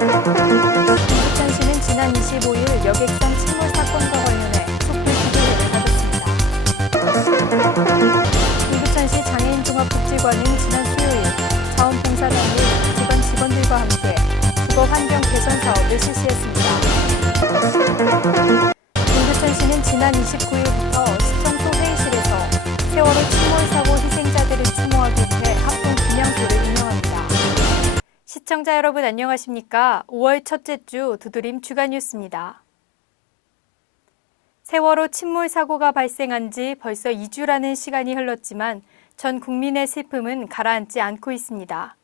이천시는 지난 25일 여객선 침몰 사건과 관련해 촛불 기조를 내다뒀습니다. 이구천시 장애인종합복지관은 지난 수요일 자원봉사단 및 기관 직원들과 함께 주거 환경 개선 사업을 실시했습니다. 이구천시는 지난 29일 시청자 여러분 안녕하십니까? 5월 첫째 주 두드림 주간 뉴스입니다. 세월호 침몰 사고가 발생한 지 벌써 2주라는 시간이 흘렀지만 전 국민의 슬픔은 가라앉지 않고 있습니다.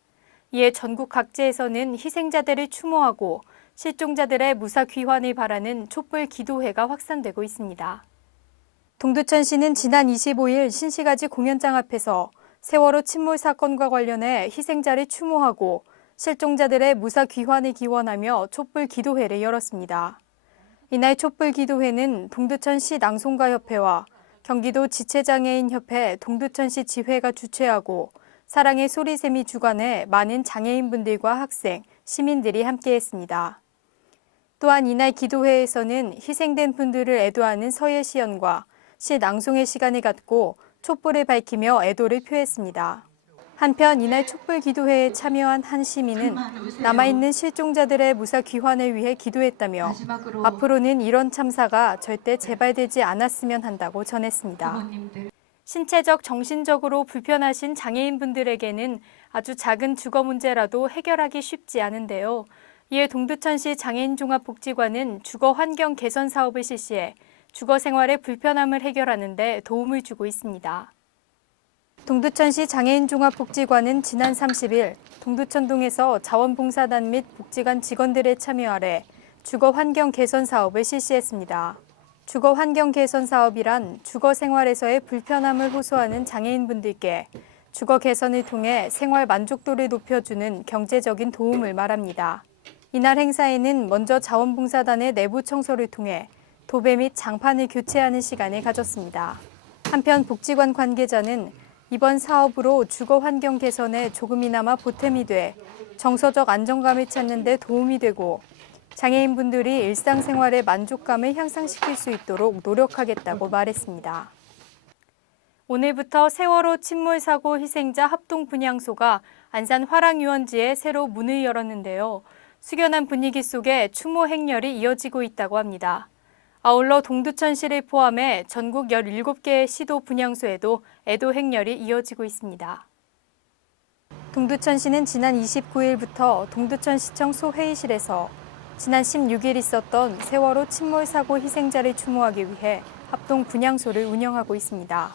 이에 전국 각지에서는 희생자들을 추모하고 실종자들의 무사 귀환을 바라는 촛불 기도회가 확산되고 있습니다. 동두천시는 지난 25일 신시가지 공연장 앞에서 세월호 침몰 사건과 관련해 희생자를 추모하고 실종자들의 무사 귀환을 기원하며 촛불 기도회를 열었습니다. 이날 촛불 기도회는 동두천시 낭송가협회와 경기도 지체장애인협회 동두천시 지회가 주최하고 사랑의 소리샘이 주관해 많은 장애인분들과 학생, 시민들이 함께했습니다. 또한 이날 기도회에서는 희생된 분들을 애도하는 서예 시연과 시 낭송의 시간을 갖고 촛불을 밝히며 애도를 표했습니다. 한편 이날 촛불 기도회에 참여한 한 시민은 남아있는 실종자들의 무사 귀환을 위해 기도했다며 앞으로는 이런 참사가 절대 재발되지 않았으면 한다고 전했습니다. 신체적, 정신적으로 불편하신 장애인분들에게는 아주 작은 주거 문제라도 해결하기 쉽지 않은데요. 이에 동두천시 장애인종합복지관은 주거 환경 개선 사업을 실시해 주거 생활의 불편함을 해결하는 데 도움을 주고 있습니다. 동두천시 장애인종합복지관은 지난 30일 동두천동에서 자원봉사단 및 복지관 직원들의 참여 아래 주거 환경 개선 사업을 실시했습니다. 주거 환경 개선 사업이란 주거 생활에서의 불편함을 호소하는 장애인분들께 주거 개선을 통해 생활 만족도를 높여주는 경제적인 도움을 말합니다. 이날 행사에는 먼저 자원봉사단의 내부 청소를 통해 도배 및 장판을 교체하는 시간을 가졌습니다. 한편 복지관 관계자는 이번 사업으로 주거 환경 개선에 조금이나마 보탬이 돼 정서적 안정감을 찾는 데 도움이 되고 장애인분들이 일상생활의 만족감을 향상시킬 수 있도록 노력하겠다고 말했습니다. 오늘부터 세월호 침몰 사고 희생자 합동 분향소가 안산 화랑 유원지에 새로 문을 열었는데요. 숙연한 분위기 속에 추모 행렬이 이어지고 있다고 합니다. 아울러 동두천시를 포함해 전국 17개의 시도 분향소에도 애도 행렬이 이어지고 있습니다. 동두천시는 지난 29일부터 동두천시청 소회의실에서 지난 16일 있었던 세월호 침몰 사고 희생자를 추모하기 위해 합동 분향소를 운영하고 있습니다.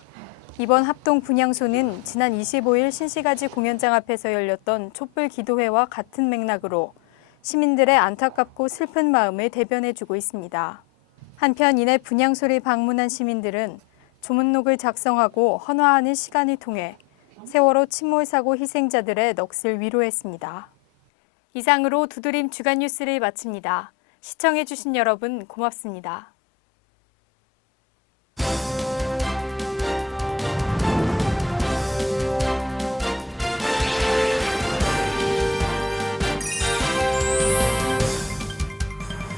이번 합동 분향소는 지난 25일 신시가지 공연장 앞에서 열렸던 촛불 기도회와 같은 맥락으로 시민들의 안타깝고 슬픈 마음을 대변해주고 있습니다. 한편 이날 분향소를 방문한 시민들은 조문록을 작성하고 헌화하는 시간을 통해 세월호 침몰 사고 희생자들의 넋을 위로했습니다. 이상으로 두드림 주간 뉴스를 마칩니다. 시청해주신 여러분 고맙습니다.